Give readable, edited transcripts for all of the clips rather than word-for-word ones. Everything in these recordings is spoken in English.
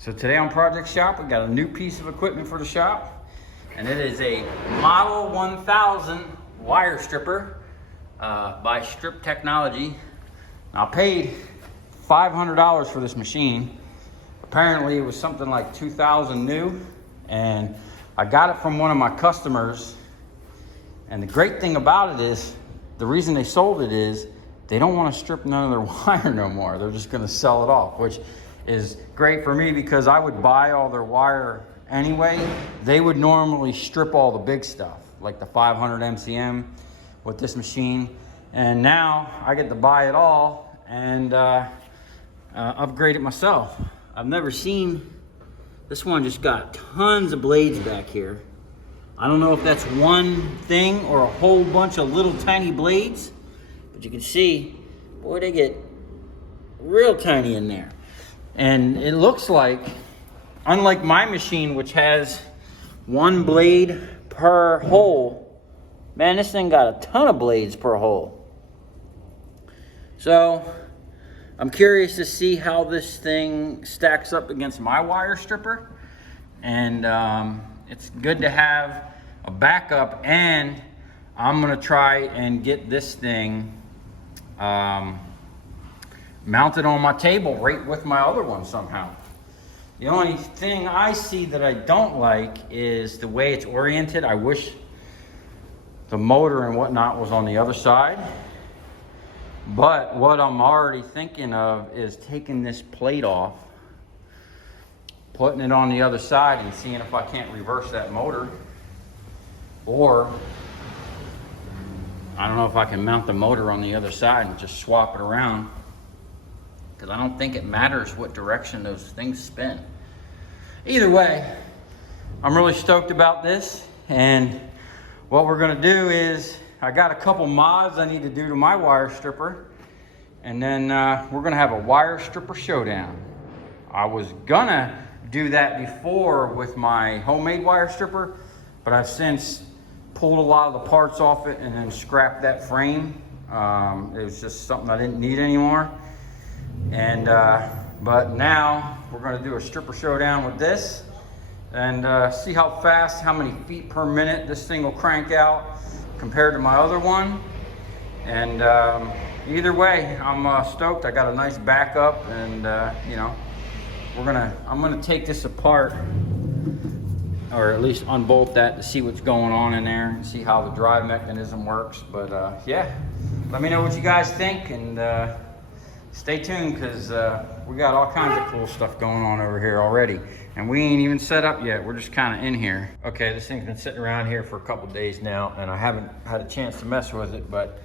So today on Project Shop, we got a new piece of equipment for the shop, and it is a Model 1000 wire stripper by Strip Technology. Now, I paid $500 for this machine. Apparently it was something like 2,000 new, and I got it from one of my customers. And the great thing about it is, the reason they sold it is they don't want to strip none of their wire no more. They're just going to sell it off, which is great for me because I would buy all their wire anyway. They would normally strip all the big stuff, like the 500 MCM with this machine. And now I get to buy it all and upgrade it myself. I've never seen, this one just got tons of blades back here. I don't know if that's one thing or a whole bunch of little tiny blades, but you can see, boy, they get real tiny in there. And it looks like, unlike my machine, which has one blade per hole, man, this thing got a ton of blades per hole. So I'm curious to see how this thing stacks up against my wire stripper. And it's good to have a backup, and I'm gonna try and get this thing mounted on my table right with my other one somehow. The only thing I see that I don't like is the way it's oriented. I wish the motor and whatnot was on the other side. But what I'm already thinking of is taking this plate off, putting it on the other side, and seeing if I can't reverse that motor. Or I don't know if I can mount the motor on the other side and just swap it around, because I don't think it matters what direction those things spin. Either way, I'm really stoked about this, and what we're gonna do is, I got a couple mods I need to do to my wire stripper, and then we're gonna have a wire stripper showdown. I was gonna do that before with my homemade wire stripper, but I've since pulled a lot of the parts off it and then scrapped that frame. It was just something I didn't need anymore. And but now we're going to do a stripper showdown with this and see how fast, how many feet per minute this thing will crank out compared to my other one. And either way, I'm stoked. I got a nice backup, and you know, I'm gonna take this apart, or at least unbolt that to see what's going on in there and see how the drive mechanism works. But yeah, let me know what you guys think, and stay tuned, because we got all kinds of cool stuff going on over here already, and we ain't even set up yet. We're just kind of in here. Okay, this thing's been sitting around here for a couple days now, and I haven't had a chance to mess with it, but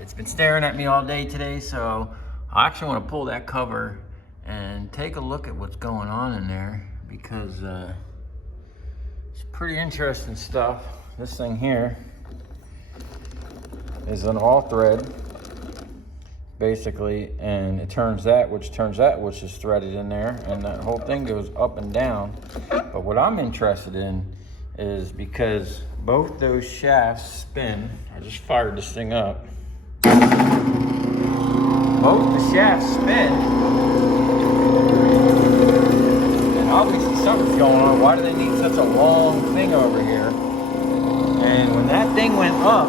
it's been staring at me all day today. So I actually want to pull that cover and take a look at what's going on in there, because it's pretty interesting stuff. This thing here is an all thread, basically, and it turns that, which is threaded in there, and that whole thing goes up and down. But what I'm interested in is, because both those shafts spin, I just fired this thing up, both the shafts spin, and obviously something's going on. Why do they need such a long thing over here? And when that thing went up,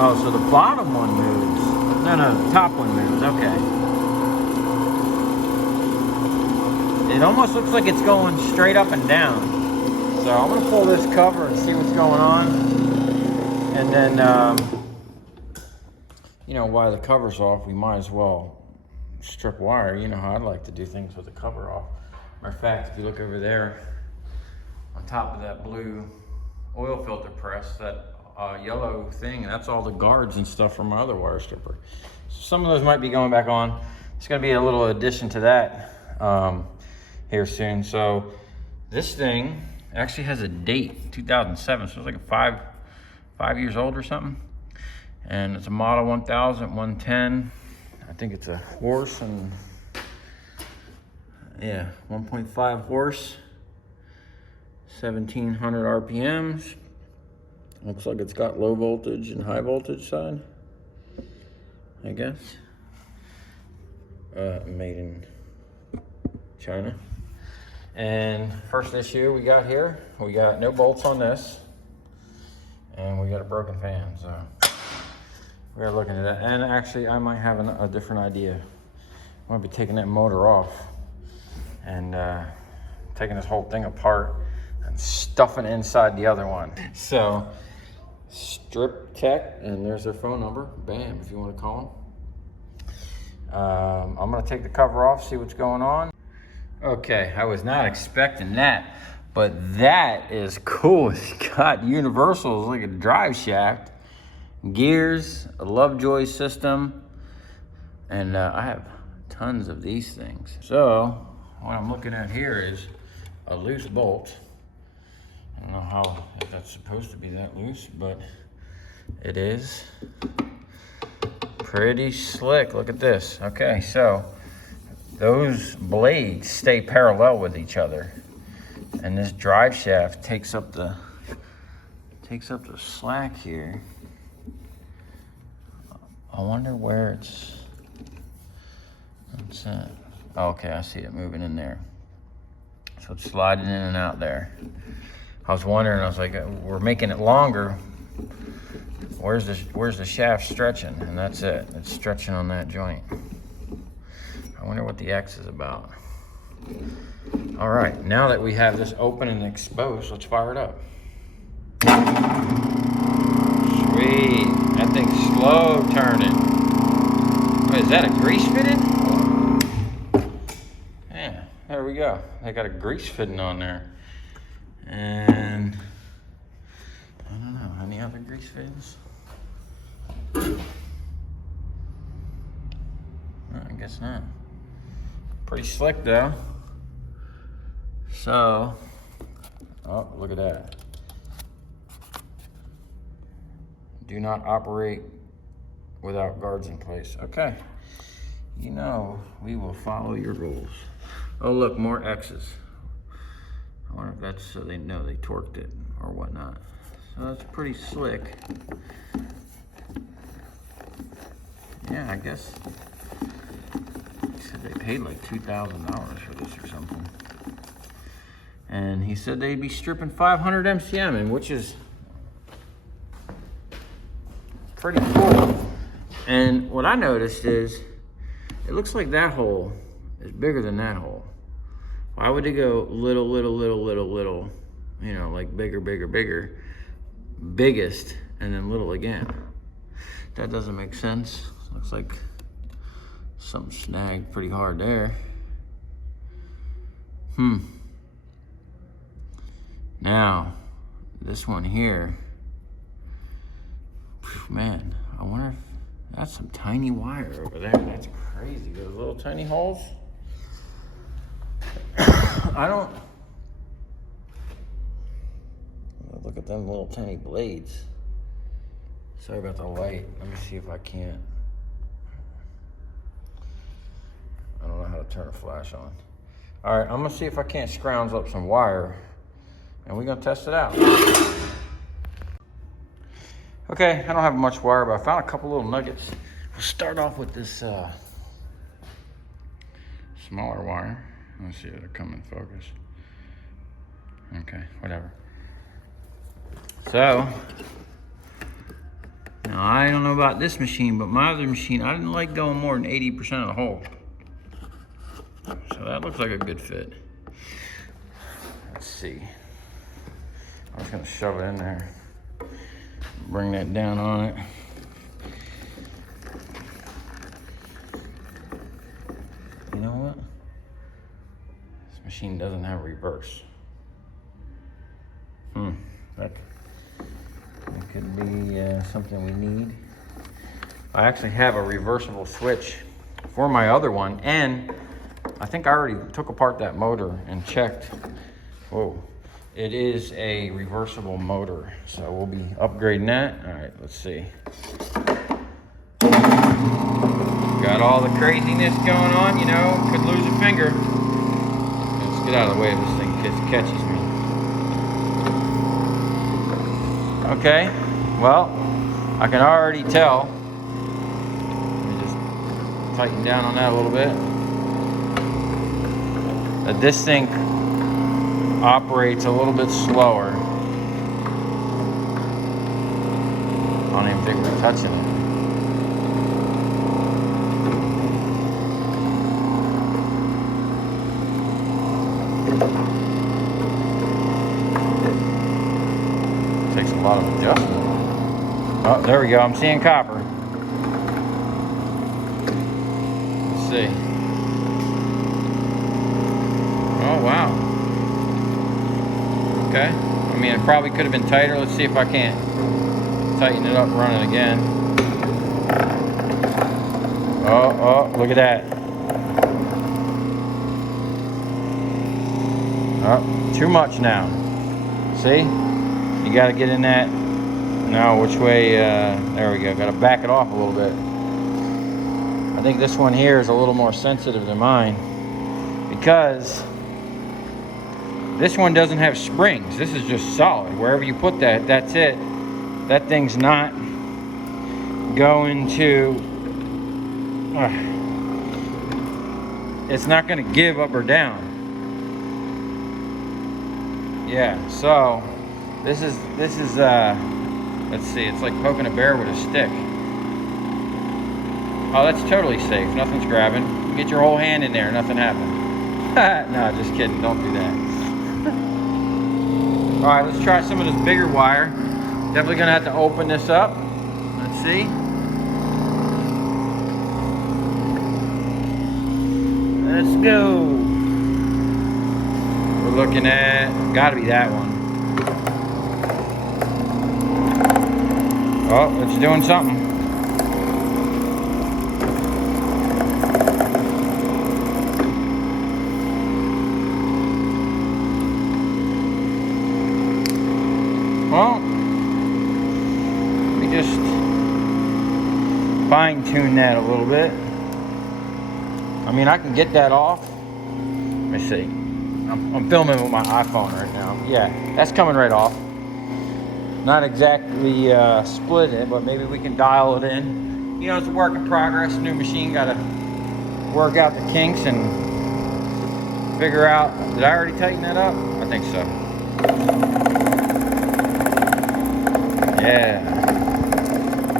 oh, so the bottom one moves. No, the top one moves, okay. It almost looks like it's going straight up and down. So I'm gonna pull this cover and see what's going on. And then, you know, while the cover's off, we might as well strip wire. You know how I'd like to do things with the cover off. Matter of fact, if you look over there, on top of that blue oil filter press, that yellow thing, and that's all the guards and stuff from my other wire stripper. So some of those might be going back on. It's gonna be a little addition to that here soon. So this thing actually has a date, 2007, so it's like a five years old or something. And it's a Model 1000, 110. I think it's a horse, and yeah, 1.5 horse, 1700 RPMs. Looks like it's got low voltage and high voltage side, I guess. Made in China. And first issue we got here, we got no bolts on this, and we got a broken fan, so we're looking at that. And actually, I might have a different idea. I might be taking that motor off and taking this whole thing apart and stuffing it inside the other one. So, Strip Tech, and there's their phone number. Bam, if you want to call them. I'm gonna take the cover off, see what's going on. Okay, I was not expecting that, but that is cool. It's got universals, like a drive shaft, gears, a Lovejoy system, and I have tons of these things. So what I'm looking at here is a loose bolt. I don't know if that's supposed to be that loose, but it is. Pretty slick. Look at this. Okay, so those blades stay parallel with each other, and this drive shaft takes up the slack here. I wonder where it's at. Oh, okay, I see it moving in there. So it's sliding in and out there. I was wondering, I was like, we're making it longer. Where's the shaft stretching? And that's it. It's stretching on that joint. I wonder what the X is about. All right, now that we have this open and exposed, let's fire it up. Sweet, that thing's slow turning. What, is that a grease fitting? Yeah, there we go. They got a grease fitting on there. And I don't know, any other grease fittings? I guess not. Pretty slick though. So, oh, look at that. Do not operate without guards in place. Okay. You know, we will follow your rules. Oh, look, more X's. I wonder if that's so they know they torqued it or whatnot. So that's pretty slick. Yeah, I guess he said they paid like $2,000 for this or something. And he said they'd be stripping 500 MCM, and which is pretty cool. And what I noticed is, it looks like that hole is bigger than that hole. Why would they go little, you know, like bigger, biggest, and then little again? That doesn't make sense. Looks like something snagged pretty hard there. Now, this one here, man, I wonder if that's some tiny wire over there. That's crazy, those little tiny holes. Look at them little tiny blades. Sorry about the light. Let me see if I can't. I don't know how to turn a flash on. All right, I'm gonna see if I can't scrounge up some wire, and we're gonna test it out. Okay, I don't have much wire, but I found a couple little nuggets. We'll start off with this smaller wire. Let's see if it'll come in focus. Okay, whatever. So, now I don't know about this machine, but my other machine, I didn't like going more than 80% of the hole. So that looks like a good fit. Let's see. I'm just gonna shove it in there. Bring that down on it. You know what? This machine doesn't have reverse. That could be something we need. I actually have a reversible switch for my other one, and I think I already took apart that motor and checked. Whoa. It is a reversible motor, so we'll be upgrading that. All right, let's see. Got all the craziness going on, you know, could lose a finger. Let's get out of the way if this thing catches me. Okay, well, I can already tell. Let me just tighten down on that a little bit. that this thing operates a little bit slower. I don't even think we're touching it. Takes a lot of adjustment. Oh, there we go. I'm seeing copper. Let's see. Oh, wow. Okay. I mean, it probably could have been tighter. Let's see if I can't tighten it up, run it again. Oh, look at that. Oh, too much now. See? You got to get in that. Now, which way? There we go. Got to back it off a little bit. I think this one here is a little more sensitive than mine because this one doesn't have springs. This is just solid. Wherever you put that, that's it. That thing's not going to, it's not going to give up or down. Yeah, so this is let's see, it's like poking a bear with a stick. Oh, that's totally safe. Nothing's grabbing. You get your whole hand in there, nothing happened. No, just kidding. Don't do that. All right, let's try some of this bigger wire. Definitely gonna have to open this up. Let's see. Let's go. We're looking at, gotta be that one. Oh, it's doing something. Well, let me just fine tune that a little bit. I mean, I can get that off. Let me see. I'm filming with my iPhone right now. Yeah, that's coming right off. Not exactly split it, but maybe we can dial it in. You know, it's a work in progress. New machine, got to work out the kinks and figure out. Did I already tighten that up? I think so. Yeah.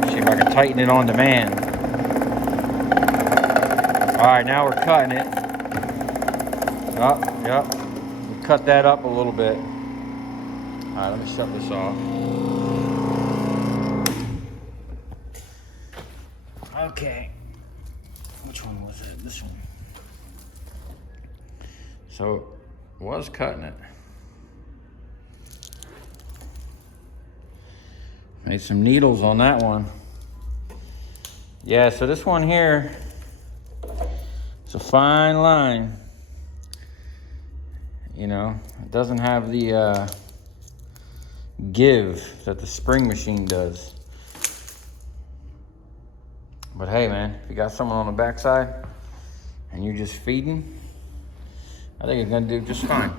See if I can tighten it on demand. All right, now we're cutting it. Oh, yep. We cut that up a little bit. All right, let me shut this off. Okay. Which one was it? This one. So, was cutting it. Made some needles on that one. Yeah, so this one here, it's a fine line. You know, it doesn't have the give that the spring machine does. But hey, man, if you got someone on the backside and you're just feeding, I think it's gonna do just fine.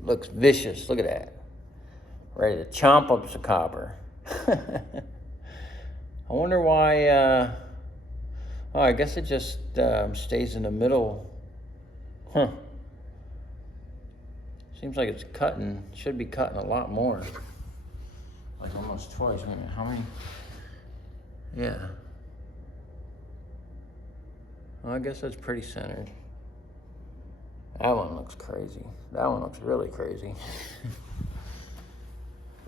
Looks vicious, look at that. Ready to chomp up some copper. I wonder why, oh, I guess it just stays in the middle. Huh. Seems like it's cutting, should be cutting a lot more. Like almost twice. Wait a minute, how many? Yeah. Well, I guess that's pretty centered. That one looks crazy. That one looks really crazy.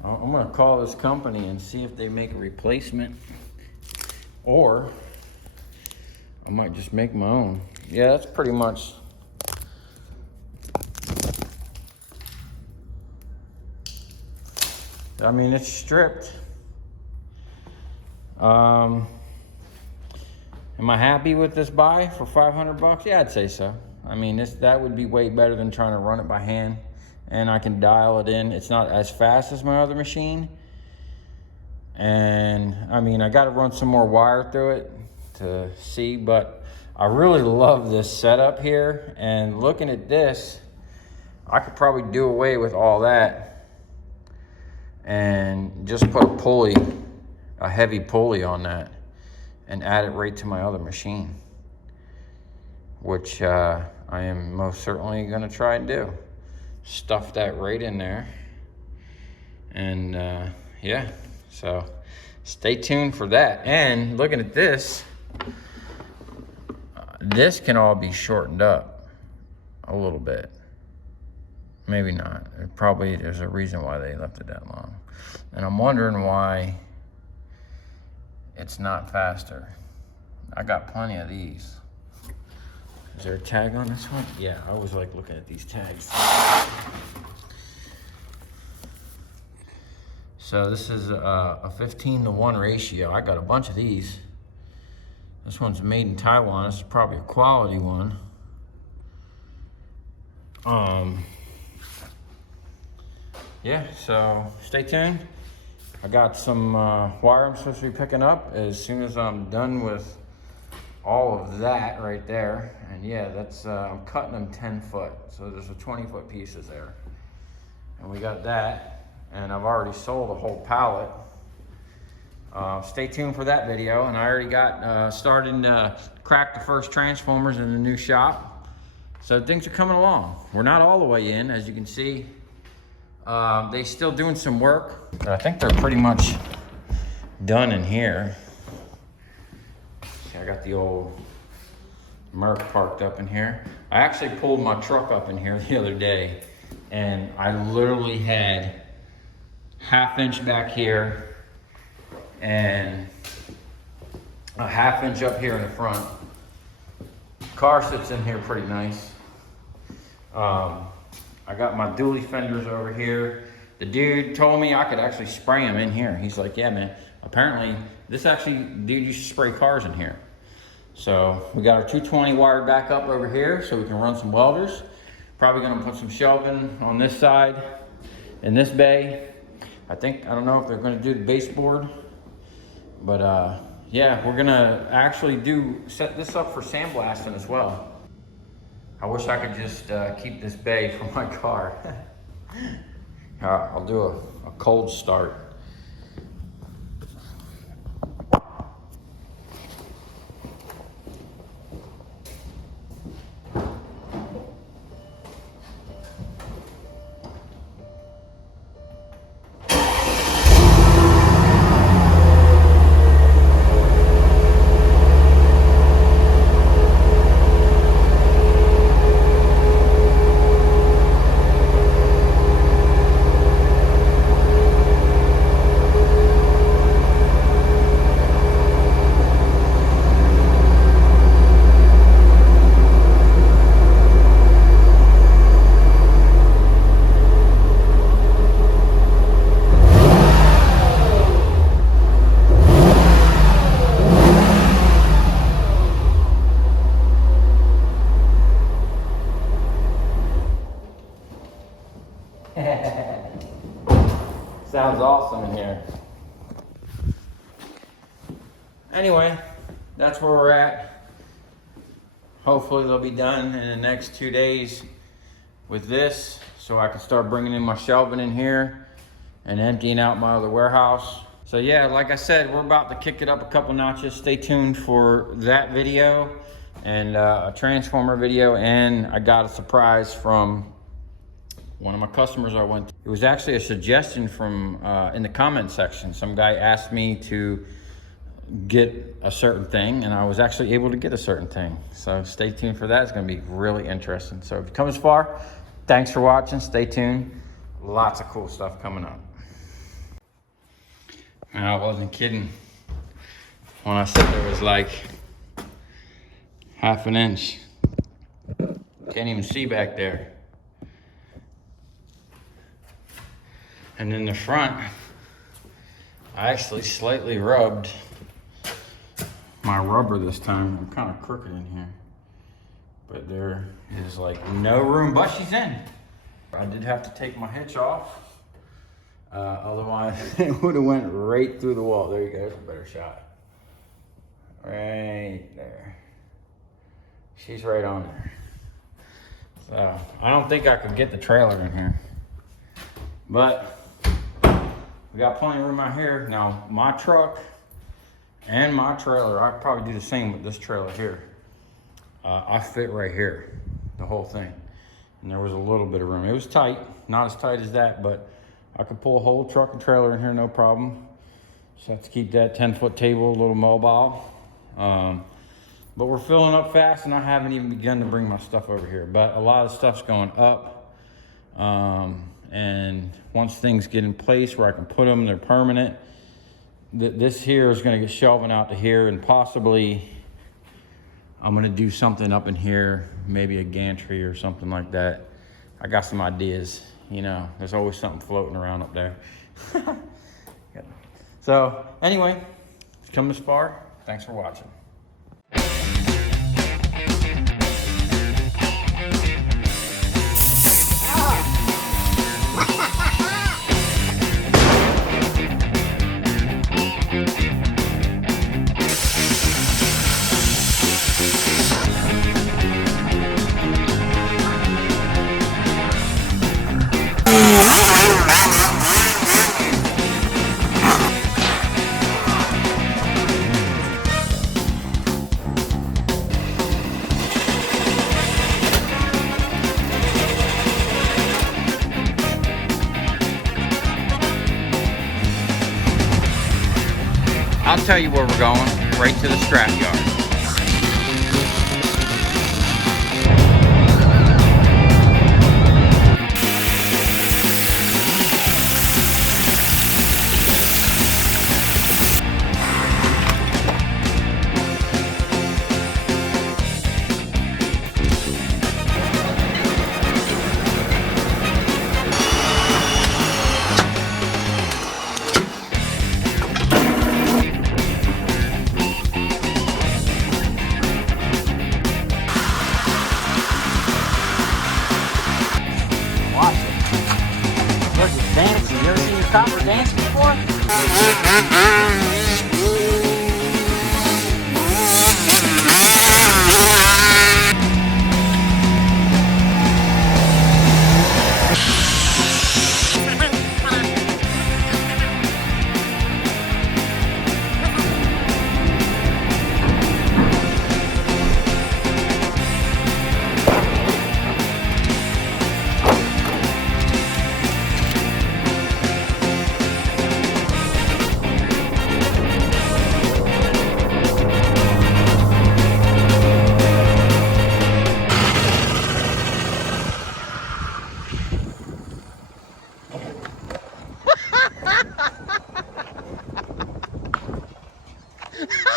I'm gonna call this company and see if they make a replacement, or I might just make my own. Yeah, that's pretty much. I mean, it's stripped. Am I happy with this buy for 500 bucks? Yeah, I'd say so. I mean, that would be way better than trying to run it by hand. And I can dial it in. It's not as fast as my other machine. And I mean, I got to run some more wire through it to see, but I really love this setup here. And looking at this, I could probably do away with all that and just put a pulley, a heavy pulley on that, and add it right to my other machine, which I I am most certainly gonna try and do. Stuff that right in there. And yeah, so stay tuned for that. And looking at this, this can all be shortened up a little bit. Maybe not. Probably there's a reason why they left it that long. And I'm wondering why it's not faster. I got plenty of these. Is there a tag on this one? Yeah, I always like looking at these tags. So this is a 15-to-1 ratio. I got a bunch of these. This one's made in Taiwan. This is probably a quality one. Yeah, so stay tuned. I got some wire I'm supposed to be picking up as soon as I'm done with all of that right there. And yeah, that's I'm cutting them 10 foot. So there's a 20-foot pieces there. And we got that. And I've already sold a whole pallet. Stay tuned for that video. And I already got starting to crack the first transformers in the new shop. So things are coming along. We're not all the way in, as you can see. They still doing some work, but I think they're pretty much done in here. See, I got the old Merc parked up in here. I actually pulled my truck up in here the other day, and I literally had 1/2 inch back here and a 1/2 inch up here in the front. Car sits in here pretty nice. I got my dually fenders over here. The dude told me I could actually spray them in here. He's like, yeah, man, apparently this actually, dude used to spray cars in here. So we got our 220 wired back up over here so we can run some welders. Probably gonna put some shelving on this side in this bay. I don't know if they're gonna do the baseboard, but yeah, we're gonna actually set this up for sandblasting as well. I wish I could just keep this bay for my car. I'll do a cold start. Sounds awesome in here. Anyway, that's where we're at. Hopefully they'll be done in the next 2 days with this, so I can start bringing in my shelving in here and emptying out my other warehouse. So yeah, like I said, we're about to kick it up a couple notches. Stay tuned for that video and a transformer video, and I got a surprise from one of my customers I went to. It was actually a suggestion from in the comment section. Some guy asked me to get a certain thing, and I was actually able to get a certain thing. So stay tuned for that. It's gonna be really interesting. So if you come this far, thanks for watching. Stay tuned. Lots of cool stuff coming up. And I wasn't kidding when I said there was like 1/2 inch. Can't even see back there. And in the front, I actually slightly rubbed my rubber this time. I'm kind of crooked in here, but there is like no room, but she's in. I did have to take my hitch off. Otherwise it would have went right through the wall. There you go, there's a better shot. Right there. She's right on there. So I don't think I could get the trailer in here, but we got plenty of room out here. Now my truck and my trailer, I'd probably do the same with this trailer here. I fit right here. the whole thing. And there was a little bit of room. It was tight, not as tight as that, but I could pull a whole truck and trailer in here, no problem. Just have to keep that 10-foot table a little mobile. But we're filling up fast, and I haven't even begun to bring my stuff over here. But a lot of stuff's going up. And once things get in place where I can put them, they're permanent. This here is going to get shelving out to here, and possibly I'm going to do something up in here, maybe a gantry or something like that. I got some ideas. You know, there's always something floating around up there. So anyway, if you've come this far, thanks for watching. I'll tell you where we're going, right to the scrap yard. Dancing. You ever seen your copper dance before?